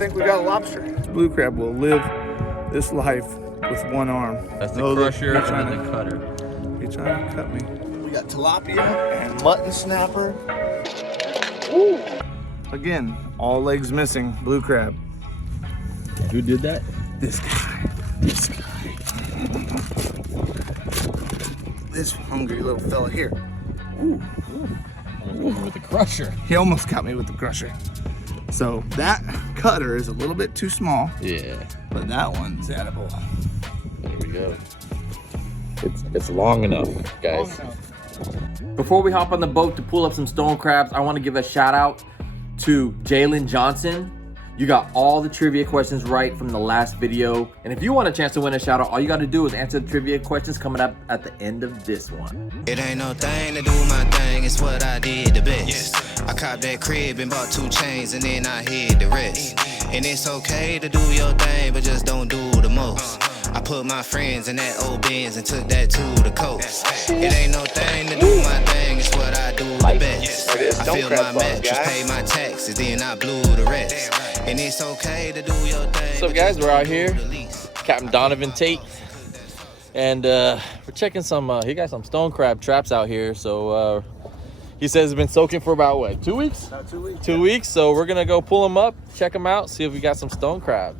think we got a lobster. Blue crab will live this life with one arm. That's the crusher and the cutter. He's trying to cut me. We got tilapia and mutton snapper. Ooh. Again, all legs missing, blue crab. Who did that? This guy. This guy. This hungry little fella here. Ooh. With the crusher. He almost got me with the crusher. So that cutter is a little bit too small. Yeah. But that one's edible. There we go. It's long enough, guys. Long enough. Before we hop on the boat to pull up some stone crabs, I want to give a shout out to Jalen Johnson. You got all the trivia questions right from the last video. And if you want a chance to win a shout out, all you got to do is answer the trivia questions coming up at the end of this one. It ain't no thing to do my thing, it's what I did the best. Yes. I copped that crib and bought 2 chains and then I hid the rest. And it's okay to do your thing, but just don't do the most. I put my friends in that old Benz and took that to the coast. It ain't no thing to do my thing, it's what I do the best. I feel my mattress, pay my taxes, then I blew the rest. And it's okay to do your thing. What's up, guys? We're out here, Captain Donovan, Tate, and we're checking some. He got some stone crab traps out here. So he says it's been soaking for about what, 2 weeks? About 2 weeks. 2 weeks. So we're gonna go pull them up, check them out, see if we got some stone crab.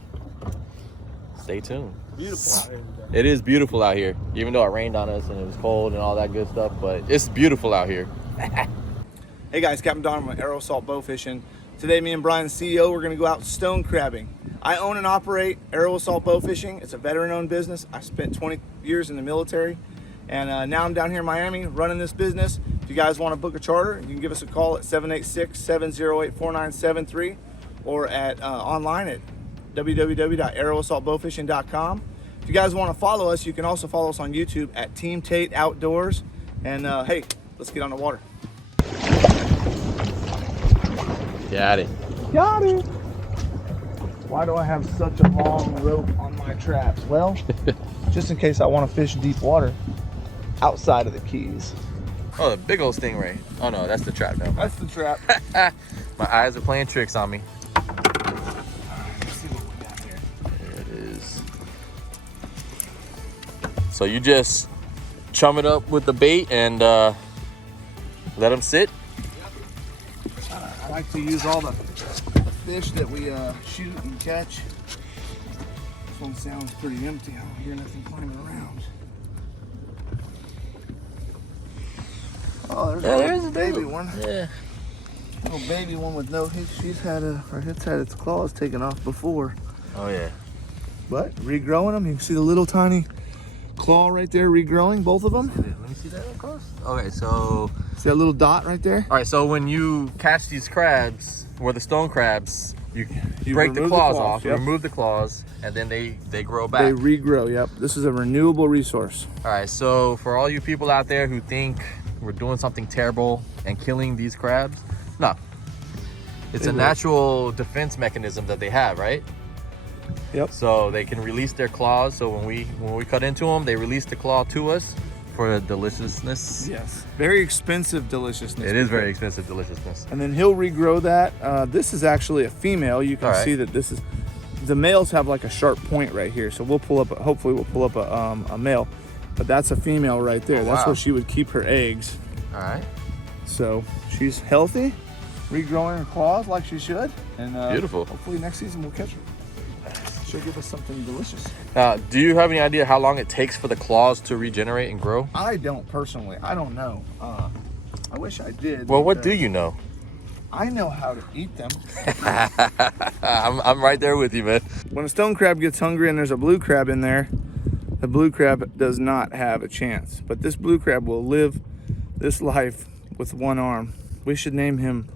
Stay tuned. Beautiful out here today. It is beautiful out here, even though it rained on us and it was cold and all that good stuff. But it's beautiful out here. Hey guys, Captain Donovan, Arrow Salt Bow Fishing. Today, me and Brian, the CEO, we're gonna go out stone crabbing. I own and operate Arrow Salt Bow Fishing. It's a veteran-owned business. I spent 20 years in the military, and now I'm down here in Miami running this business. If you guys want to book a charter, you can give us a call at 786-708-4973 or at online at www.arrowassaultbowfishing.com. If you guys want to follow us, you can also follow us on YouTube at Team Tate Outdoors. And hey, let's get on the water. Got it. Got it. Why do I have such a long rope on my traps? Well, just in case I want to fish deep water outside of the Keys. Oh, the big old stingray. Oh no, that's the trap now. That's the trap. My eyes are playing tricks on me. Let's see what we got here. There it is. So you just chum it up with the bait and let them sit. I like to use all the fish that we shoot and catch. This one sounds pretty empty. I don't hear nothing climbing around. Oh, there's a baby one. Yeah. Little baby one with no. It's had its claws taken off before. Oh yeah. But regrowing them, you can see the little tiny claw right there regrowing, both of them. Let me see that across. Okay, so See that little dot right there? all right, so when you catch these crabs, or the stone crabs, you break the remove claws off, yep. remove the claws, and then they grow back. They regrow, yep. This is a renewable resource. All right, so for all you people out there who think we're doing something terrible and killing these crabs, no. It's a natural defense mechanism that they have, right? Yep. So they can release their claws. So when we cut into them, they release the claw to us for the deliciousness. Yes. Very expensive deliciousness. It is very expensive deliciousness. And then he'll regrow that. This is actually a female. You can see that this is, the males have like a sharp point right here. So we'll pull up, hopefully we'll pull up a male, but that's a female right there. That's where she would keep her eggs. All right. So she's healthy, regrowing her claws like she should. And beautiful. Hopefully next season we'll catch her. She'll give us something delicious. Do you have any idea how long it takes for the claws to regenerate and grow? I don't personally. I don't know. I wish I did. Well, what do you know? I know how to eat them. I'm right there with you, man. When a stone crab gets hungry and there's a blue crab in there, the blue crab does not have a chance. But this blue crab will live this life with one arm. We should name him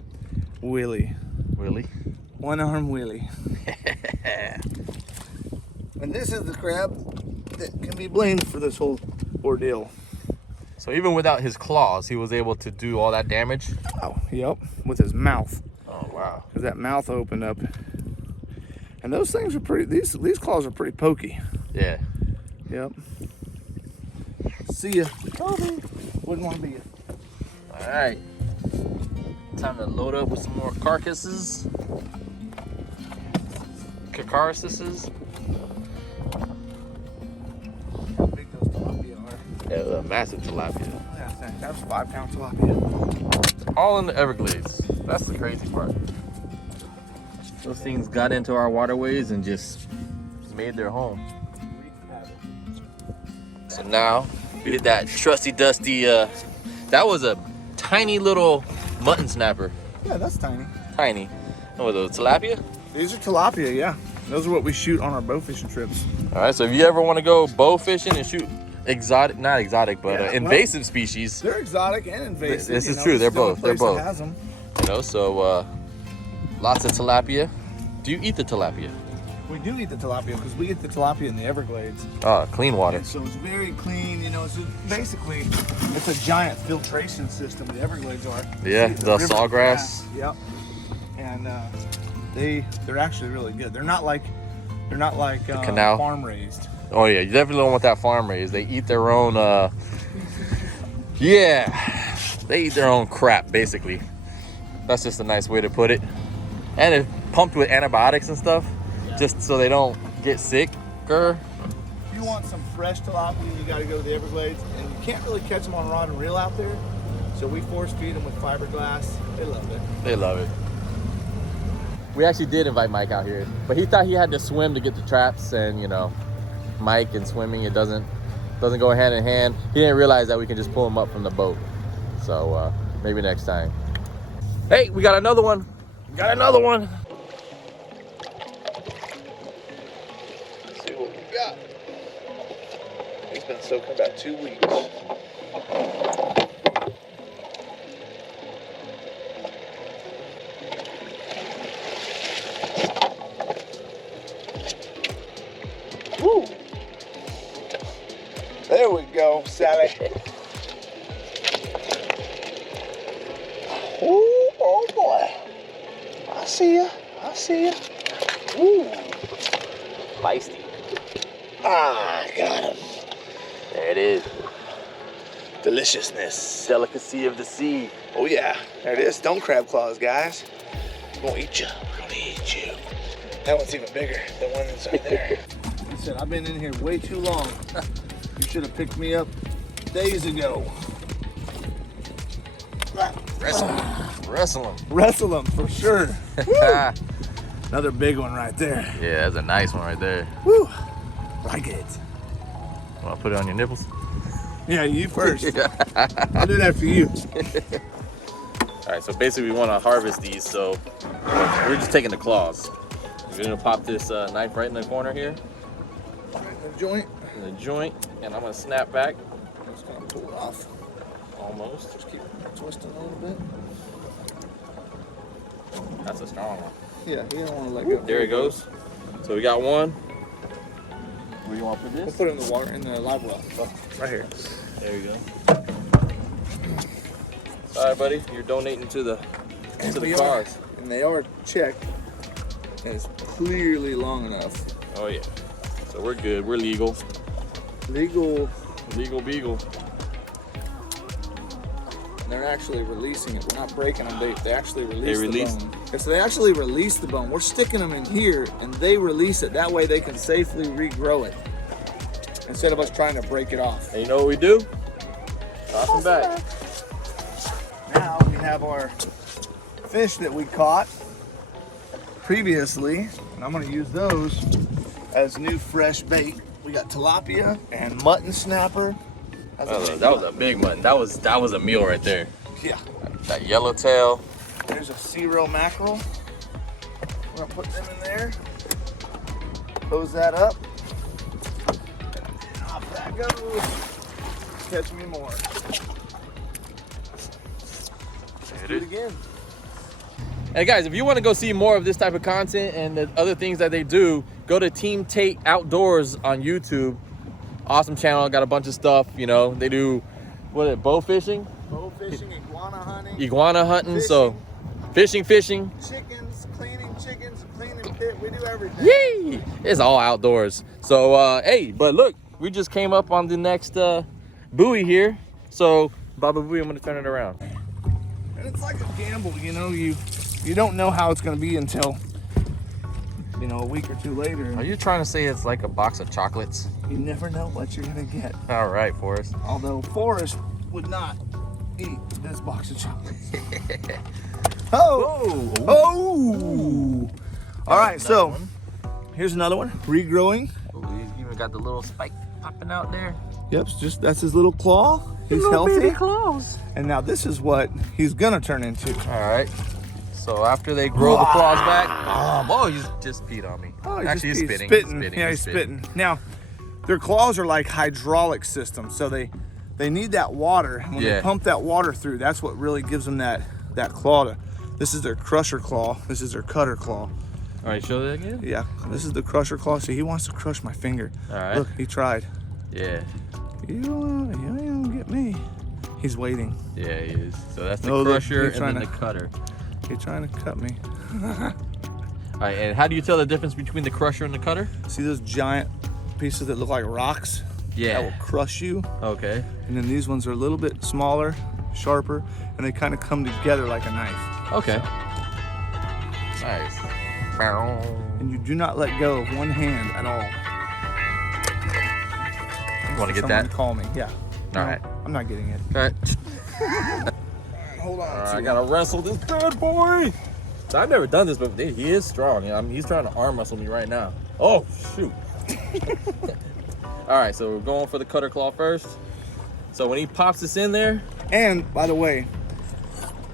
Willie. Willie? One arm Willie. And this is the crab that can be blamed for this whole ordeal. So even without his claws, he was able to do all that damage? Oh, yep, with his mouth. Oh, wow. Because that mouth opened up. And those things are pretty, these claws are pretty pokey. Yeah. Yep. See ya. Wouldn't want to be ya. All right. Time to load up with some more carcasses. Carcasses. How big those tilapia are. Yeah, massive tilapia. Yeah, that's 5-pound tilapia. All in the Everglades. That's the crazy part. Those things got into our waterways and just made their home. So now we did that trusty dusty. That was a tiny little mutton snapper. Yeah, that's tiny. Tiny. Oh, those tilapia? These are tilapia, yeah. Those are what we shoot on our bow fishing trips. All right, so if you ever want to go bow fishing and shoot exotic, not exotic, but Yeah, invasive species, They're exotic and invasive. This is you know, true. it's They're the only both. They're place that both. has them. you know, so lots of tilapia. Do you eat the tilapia? We do eat the tilapia because we get the tilapia in the Everglades. Oh, clean water. And so it's very clean, you know, so basically it's a giant filtration system, the Everglades are. Yeah, See, the river sawgrass. grass, yep. And they're actually really good. They're not like canal. farm raised. Oh yeah, you definitely don't want that farm raised. They eat their own yeah, they eat their own crap basically. That's just a nice way to put it. And it's pumped with antibiotics and stuff, just so they don't get sick. If you want some fresh tilapia, you got to go to the Everglades, and you can't really catch them on rod and reel out there. So we force feed them with fiberglass. They love it. They love it. We actually did invite Mike out here, but he thought he had to swim to get the traps, and you know, Mike and swimming, it doesn't go hand in hand. He didn't realize that we can just pull him up from the boat. So maybe next time. Hey, we got another one. Got another one. Let's see what we got. He's been soaking about 2 weeks. Woo! There we go, Sally. Ooh, oh boy. I see ya. I see ya. Ooh. Feisty. Ah, got him. There it is. Deliciousness. Delicacy of the sea. Oh yeah, there it is. Stone crab claws, guys. We're gonna eat you. We're gonna eat you. That one's even bigger. The one that's right there. He said, I've been in here way too long. You should have picked me up days ago. Wrestle him. Wrestle him. Wrestle them for sure. Another big one right there. Yeah, that's a nice one right there. Woo! Like it. Want to put it on your nipples? Yeah, you first. I'll do that for you. All right, so basically we want to harvest these, so we're just taking the claws. We're gonna pop this knife right in the corner here, Right in the joint. in the joint, and I'm gonna snap back. I'm just gonna pull it off. Almost. Just keep twisting a little bit. That's a strong one. Yeah, you don't want to let go. There it goes. So we got one. Where you want to put We'll this? put it in the water, in the live well. Oh, right here. There you go. All right, buddy. You're donating to the cause. And they are checked. And it's clearly long enough. Oh yeah. So we're good. We're legal. Legal. Legal beagle. They're actually releasing it. We're not breaking them. They actually release release- the bone. Yeah, so they actually release the bone. We're sticking them in here, and they release it. That way they can safely regrow it instead of us trying to break it off. And you know what we do? Toss them back. Now we have our fish that we caught previously, and I'm going to use those as new fresh bait. We got tilapia and mutton snapper. That was a big one. That was a meal right there. Yeah. That yellowtail. There's a zero mackerel. We're gonna put them in there. Close that up. And off that goes. Catch me more. Let's do it again. Hey guys, if you want to go see more of this type of content and the other things that they do, go to Team Tate Outdoors on YouTube. Awesome channel, got a bunch of stuff, you know. They do, what is it, bow fishing? Bow fishing, iguana hunting. Iguana hunting, so fishing. Chickens, cleaning pit, we do everything. Yee! It's all outdoors. So, hey, but look, we just came up on the next buoy here. So, Baba Buoy, I'm gonna turn it around. And it's like a gamble, you know, you don't know how it's gonna be until you know, a week or two later. Are you trying to say it's like a box of chocolates? You never know what you're gonna get. All right, Forrest. Although Forrest would not eat this box of chocolates. Oh! Oh! All right, so here's another one. Regrowing. Oh, he's even got the little spike popping out there. Yep, just that's his little claw. He's healthy. Baby claws. And now this is what he's gonna turn into. All right. So after they grow the claws back, oh, he's just peed on me. Oh, Actually, he's spitting. Yeah, he's spitting. Now, their claws are like hydraulic systems, so they need that water. And when they pump that water through, that's what really gives them that claw. This is their crusher claw. This is their cutter claw. All right, show that again. Yeah, this is the crusher claw. See, he wants to crush my finger. All right. Look, he tried. Yeah. You ain't gonna get me. He's waiting. Yeah, he is. So that's the crusher and then the cutter. He's trying to cut me. All right, and how do you tell the difference between the crusher and the cutter? See those giant pieces that look like rocks? Yeah. That will crush you. Okay. And then these ones are a little bit smaller, sharper, and they kind of come together like a knife. Okay. Nice. And you do not let go of one hand at all. You want to get Someone that? Call me. Yeah. All right. I'm not getting it. All right. Hold on. All right, I gotta wrestle this good boy. So I've never done this, but he is strong. I mean, he's trying to arm wrestle me right now. Oh shoot! All right, so we're going for the cutter claw first. So when he pops this in there, and by the way,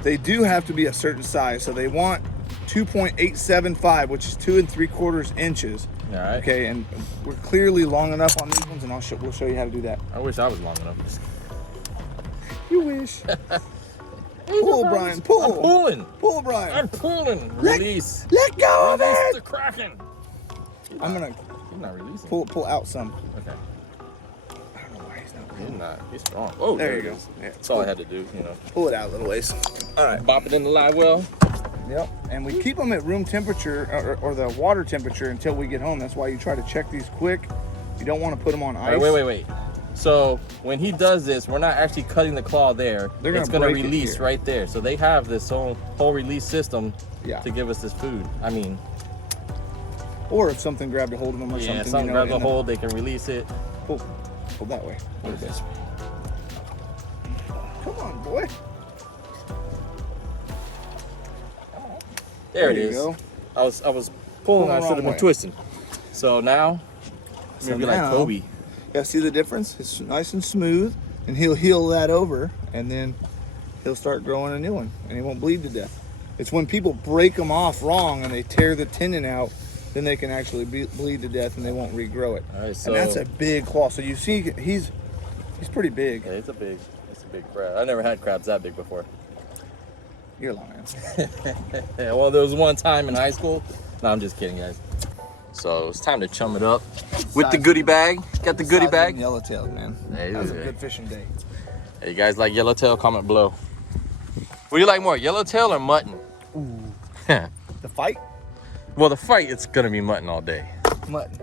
they do have to be a certain size. So they want 2.875, which is 2 3/4 inches. all right. Okay, and we're clearly long enough on these ones, and we'll show you how to do that. I wish I was long enough. You wish. Pull, Brian, pull. I'm pulling. Pull, Brian. I'm pulling. Release. Let go of Release it. the Kraken. I'm gonna He's not releasing. pull out some. Okay. I don't know why he's not He's pulling. not. He's strong. Oh, There you it go. is. Yeah. That's all I had to do. You know. Pull it out a little ways. All right. Bop it in the live well. Yep. And we keep them at room temperature or the water temperature until we get home. That's why you try to check these quick. You don't want to put them on ice. All right, wait. So when he does this, we're not actually cutting the claw there. They're gonna it's gonna break it release here. right there. So they have this whole release system Yeah. to give us this food. I mean, Or if something grabbed a hold of them or yeah, something. something you know, grabs a in the- hold, they can release it. Pull that way. A little bit. Come on, boy. There it you is. go. I was pulling. I the should have wrong been way. twisting. So now, So maybe like now- Kobe. Yeah, see the difference? It's nice and smooth, and he'll heal that over, and then he'll start growing a new one, and he won't bleed to death. It's when people break them off wrong and they tear the tendon out, then they can actually bleed to death, and they won't regrow it. All right, so And that's a big claw. So you see, he's pretty big. yeah, it's a big crab. I never had crabs that big before. You're lying. Yeah, well, there was one time in high school. No, I'm just kidding, guys. So it's time to chum it up with the goodie bag. Got the goodie bag. Yellowtails, man. Hey, That was a hey. good fishing day. Hey, you guys like yellowtail? Comment below. What do you like more, yellowtail or mutton? The fight? Well, the fight, it's gonna be mutton all day. Mutton.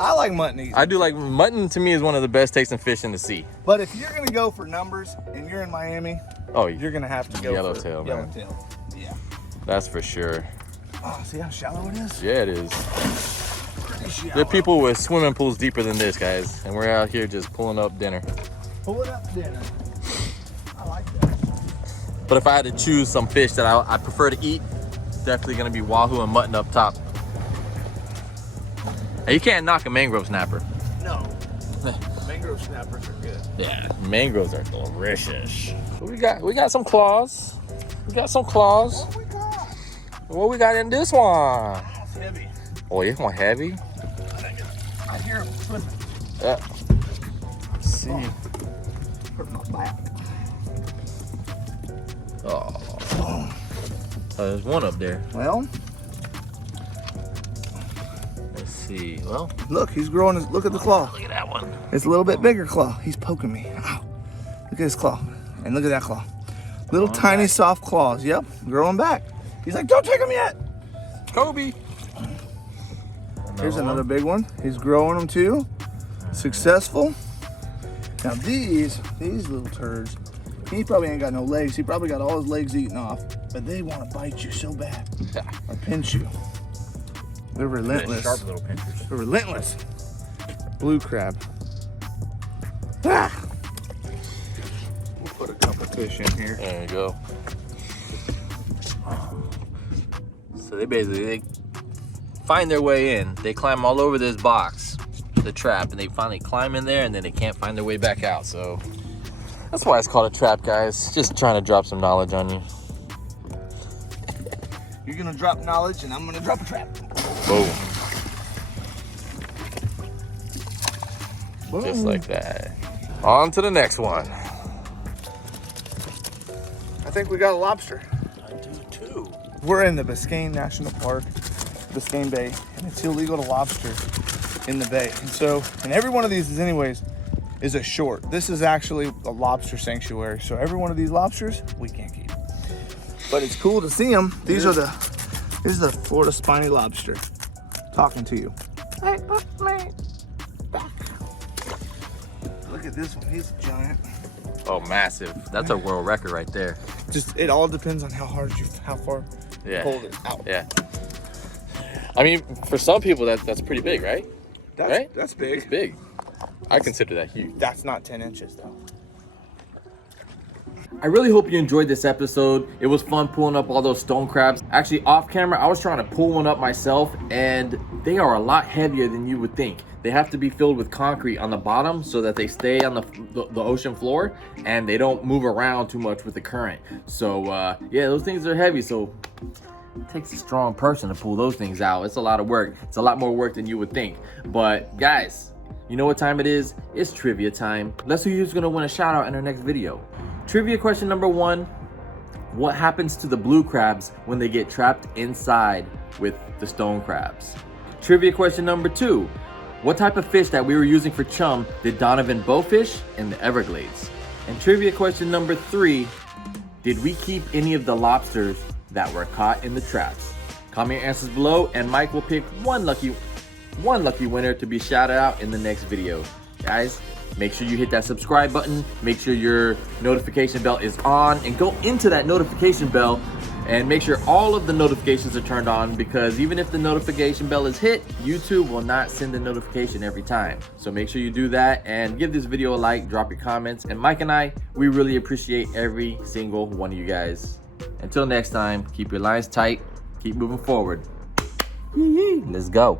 I like mutton easy. I do like mutton. To me, is one of the best tasting fish in the sea. But if you're gonna go for numbers and you're in Miami, Oh, you're gonna have to go Yellowtail, for man. yellowtail. Yeah. that's for sure. Oh, see how shallow it is? Yeah, it is. Pretty shallow. There are people with swimming pools deeper than this, guys, and we're out here just pulling up dinner. Pull it up dinner. I like that. But if I had to choose some fish that I prefer to eat, definitely gonna be wahoo and mutton up top. Hey, you can't knock a mangrove snapper. No. Mangrove snappers are good. Yeah, mangroves are delicious. We got some claws. We got some claws. What we got? What we got in this one? It's heavy. Oh, this one heavy. I hear him slipping. Let's see. Hurt my back. Oh, there's one up there. Well, Let's see. Well, look, he's growing his, look at the claw. look at that one. It's a little bit bigger claw. He's poking me. Ow. Look at his claw. And look at that claw. Little Growing tiny back. soft claws. Yep, growing back. He's like, don't take him yet. Kobe. Here's another big one. He's growing them too. Successful. Now these little turds, he probably ain't got no legs. He probably got all his legs eaten off, but they want to bite you so bad or pinch you. They're relentless. Sharp little pinchers. They're relentless. Blue crab. Ah! We'll put a couple fish in here. There you go. So they find their way in. They climb all over this box, the trap, and they finally climb in there, and then they can't find their way back out. So that's why it's called a trap, guys. Just trying to drop some knowledge on you. You're gonna drop knowledge, and I'm gonna drop a trap. Boom. Boom. Just like that. On to the next one. I think we got a lobster. I do too. We're in the Biscayne National Park, Biscayne Bay, and it's illegal to lobster in the bay. And so, and every one of these is a short. This is actually a lobster sanctuary. So every one of these lobsters, we can't keep. But it's cool to see them. This is the Florida spiny lobster talking to you. Hey, mate. Back. Look at this one, he's giant. Oh, massive. That's a world record right there. Just, it all depends on how far you hold it out. Yeah. I mean, for some people, that's pretty big, right? That's big. It's big. I consider that huge. That's not 10 inches though. I really hope you enjoyed this episode. It was fun pulling up all those stone crabs. Actually, off camera, I was trying to pull one up myself, and they are a lot heavier than you would think. They have to be filled with concrete on the bottom so that they stay on the ocean floor and they don't move around too much with the current. So yeah, those things are heavy. So it takes a strong person to pull those things out. It's a lot of work. It's a lot more work than you would think. But guys, you know what time it is? It's trivia time. Let's see who's gonna win a shout out in our next video. Trivia question number 1. What happens to the blue crabs when they get trapped inside with the stone crabs? Trivia question number 2. What type of fish that we were using for chum did Donovan bowfish in the Everglades? And trivia question number 3. Did we keep any of the lobsters that were caught in the traps? Comment your answers below, and Mike will pick one lucky winner to be shouted out in the next video. Guys, make sure you hit that subscribe button, make sure your notification bell is on, and go into that notification bell and make sure all of the notifications are turned on, because even if the notification bell is hit, YouTube will not send a notification every time. So make sure you do that and give this video a like, drop your comments, and Mike and I, we really appreciate every single one of you guys. Until next time, keep your lines tight, keep moving forward. Let's go.